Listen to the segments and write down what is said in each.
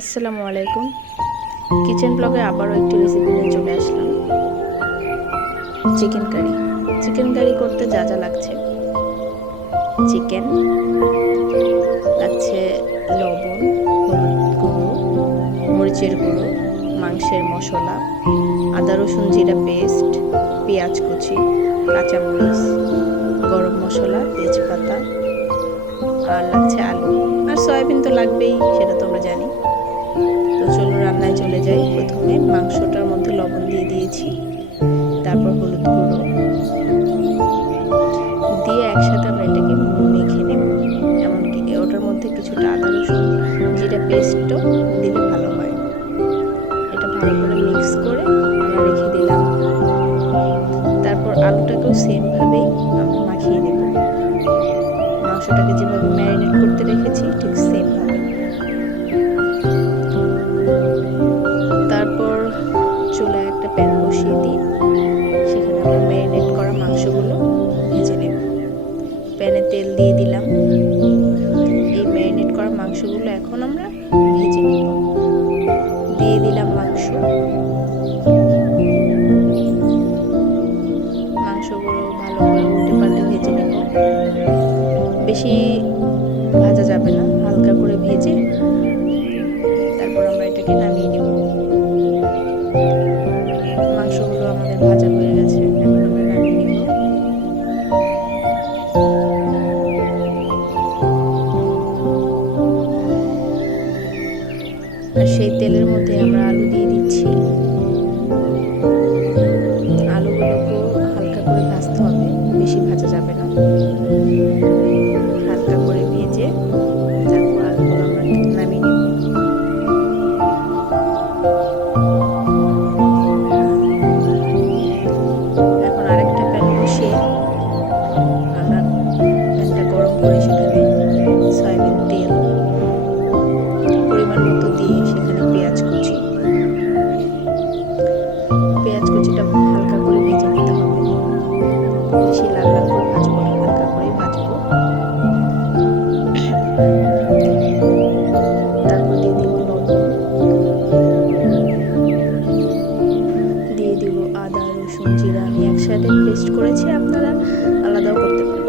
আসসালামু আলাইকুম। কিচেন ব্লগে আবারও একটি রেসিপি নিয়ে চলে আসলাম। Chicken curry. চিকেন কারি করতে যা যা লাগছে: চিকেন লাগছে, লবণ, হলুদ গুঁড়ো, মরিচের গুঁড়ো, মাংসের মশলা, আদা রসুন জিরা পেস্ট, পেঁয়াজ কুচি, কাঁচামরিচ, গরম মশলা, তেজপাতা, আর লাগছে আলু, আর সয়াবিন তো লাগবেই, সেটা তো আমরা জানি। তো চলো রান্নায় চলে যাই। প্রথমে মাংসটার মধ্যে লবণ দিয়ে দিয়েছি, তারপর হলুদ গুঁড়ো দিয়ে একসাথে আমরা এটাকে মেখে নেব। এমনকি ওটার মধ্যে কিছুটা আদা রসুন জিরা পেস্টও দিলে ভালো হয়। এটা ভালো করে মিক্স করে আমরা রেখে দিলাম। তারপর আলুটাকেও সেমভাবেই আমরা মাখিয়ে নেব। মাংসটাকে যেভাবে ম্যারিনেট করতে রেখেছি ঠিক সেমভাবে। তারপর চুলায় একটা প্যান বসিয়ে দিই, সেখানে আমরা ম্যারিনেট করা মাংসগুলো ভেজে নেব। প্যানে তেল দিয়ে দিলাম। এই ম্যারিনেট করা মাংসগুলো এখন আমরা ভেজে নেব। দিয়ে দিলাম মাংসগুলো ভালো করে উল্টে পাল্টে ভেজে নেব। বেশি ভাজা যাবে না, হালকা করে ভেজে তারপর আমরা এটাকে নামিয়ে নেব। মাংসগুলো আমাদের ভাজা হয়ে গেছে, এখন আমরা নামিয়ে নেব। আর সেই তেলের মধ্যে আমরা আলু দিয়ে দিচ্ছি। আলুগুলোকেও হালকা করে ভাজতে হবে, বেশি ভাজা যাবে না। হালকা করে ভেজে তারপর আলুগুলো আমরা নামিয়ে নেব। এখন আরেকটা প্যান বসিয়ে আমরা প্যানটা গরম করে সেখানে সয়াবিন তেল পরিমাণ মতো দিয়ে সেখানে পেঁয়াজ কুচিটা হালকা করে ভেজে নিতে হবে। বেশি লাল লাল করে ভাজবো না, হালকা করে ভাজবো। তারপর দিয়ে দিব লবণ, দিয়ে দিব আদা রসুন জিরা। আমি একসাথে পেস্ট করেছি, আপনারা আলাদাও করতে পারেন।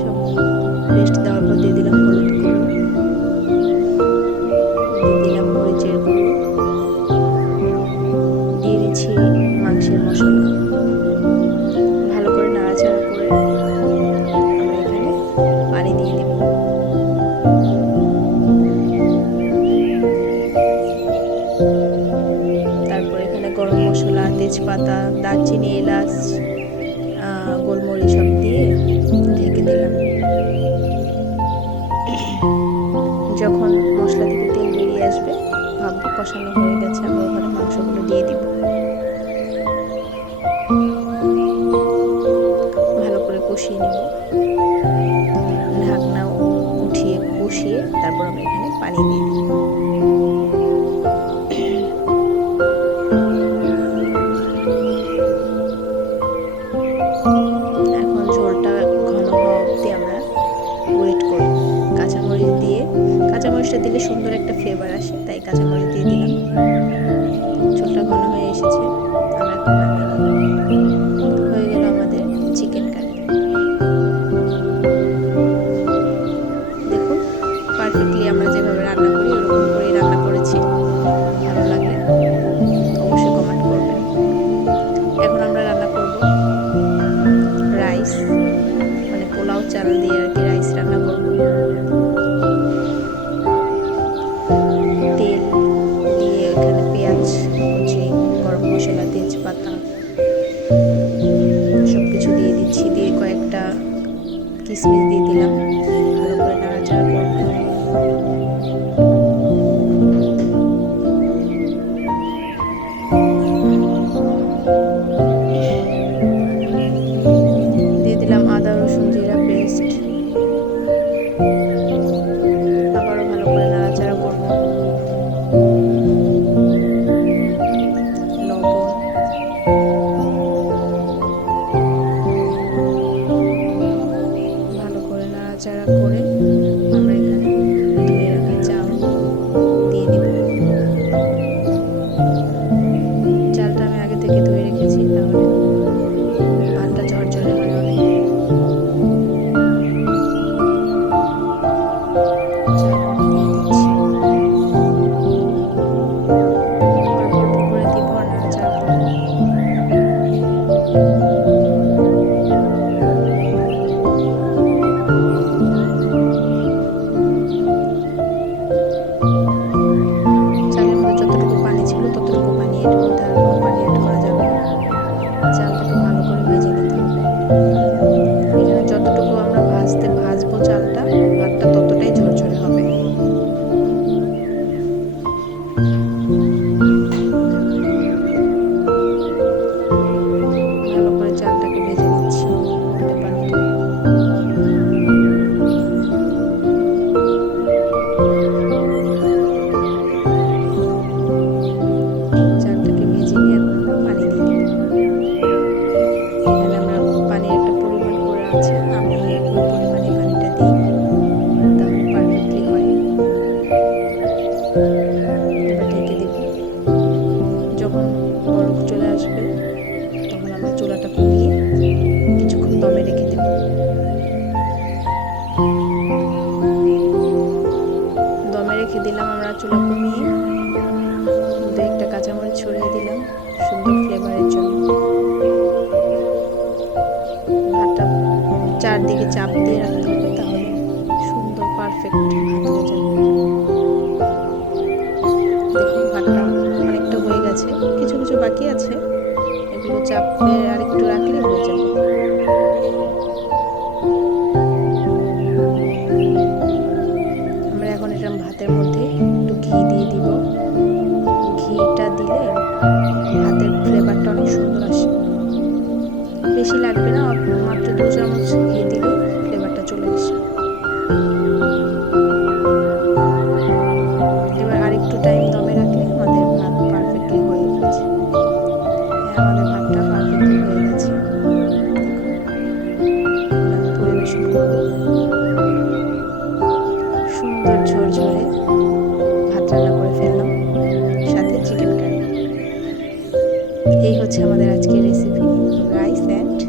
সব পেস্ট দেওয়ার পর দিয়ে দিলাম হলুদ গুঁড়ো, দিয়ে দিলাম মরিচের গুঁড়ো, দিয়ে দিচ্ছি মাংসের মশলা। ভালো করে নাড়াচাড়া করে আমরা এখানে পানি দিয়ে দেব। তারপর এখানে গরম মশলা, তেজপাতা, দারচিনি, এলাচ, গোলমরিচ সব দিয়ে ঢেকে দিলাম। যখন মশলা থেকে তেল বেরিয়ে আসবে, ভাববো কষানো হয়ে গেছে, আমরা ওখানে মাংসগুলো দিয়ে দিব। ভালো করে কষিয়ে নেব। ঢাকনা উঠিয়ে কষিয়ে তারপর আমরা এখানে পানি দিয়ে দিব। এখন ঝোলটা ঘন হওয়া অবধি আমরা ওয়েট করব। কাঁচামরিচটা দিলে সুন্দর একটা ফ্লেভার আসে, তাই কাঁচামরিচ দিয়ে দিলাম। ঝোলটা ঘন হয়ে এসেছে, আমরা এখন নামিয়ে নেব। হয়ে গেল আমাদের চিকেন কারি। দেখুন, পারফেক্টলি আমরা যেভাবে রান্না করি ওরকম করেই রান্না করেছি। ভালো লাগলে অবশ্যই কমেন্ট করবেন। এখন আমরা রান্না করব রাইস, মানে পোলাও চাল দিয়ে আর কি রাইস রান্না করব। তেল দিয়ে ওখানে পেঁয়াজ কুচি, গরম মশলা, তেজপাতা সব কিছু দিয়ে দিচ্ছি। দিয়ে কয়েকটা কিশমিশ দিয়ে দিলাম। ভালো করে নাড়াচাড়া করব। দিয়ে দিলাম আদা রসুন জিরা পেস্ট। আবারও ভালো করে নাড়াচাড়া করব। লবণ, ভালো করে নাড়াচাড়া করে আমরা এখানে ভাতটা ততটাই ঝরঝরে হবে। ভালো করে চালটাকে ভেজে নিচ্ছি ভাতের পানিতে। চালটাকে ভেজে নিয়ে এখন আমরা পানি দিয়ে দিব। এখানে আমরা পানির একটা পরিমাণ করে আছে, আমি ওই পরিমাণে পানিটা দিই, তাহলে পারফেক্টলি হয়। এবার ঢেকে দিব। যখন বরফ চলে আসবে তখন আমরা চুলাটা কমিয়ে কিছুক্ষণ দমে রেখে দেব। দমে রেখে দিলাম আমরা চুলা কমিয়ে। দু একটা কাঁচামরিচ ছড়িয়ে দিলাম সুন্দর ফ্লেভারের জন্য। ভাতটা চারদিকে চাপ দিয়ে রাখতে হবে, তাহলে সুন্দর পারফেক্ট ভাত হয়ে যাবে। দেখুন ভাতটা অনেকটা হয়ে গেছে, কিছু কিছু বাকি আছে, এগুলো চাপে আর একটু রাখলে হয়ে যাবে। আমরা এখন এটা ভাতের মধ্যে একটু ঘি দিয়ে দিব। ঘিটা দিলে ভাতের ফ্লেভারটা অনেক সুন্দর আসে। বেশি লাগবে না, মাত্র 2 চামচ ঘি দিলে ফ্লেভারটা চলে আসে। এবার আরেকটু টাইম দমে রাখলে আমাদের ভাত পারফেক্টলি হয়ে গেছে। হ্যাঁ, আমাদের ভাতটা পারফেক্টলি হয়ে গেছে। পরিবেশন করব। সুন্দর ঝরঝরে ভাত রান্না করে ফেললাম, সাথে চিকেন কারি। এই হচ্ছে আমাদের আজকের রেসিপি, রাইস অ্যান্ড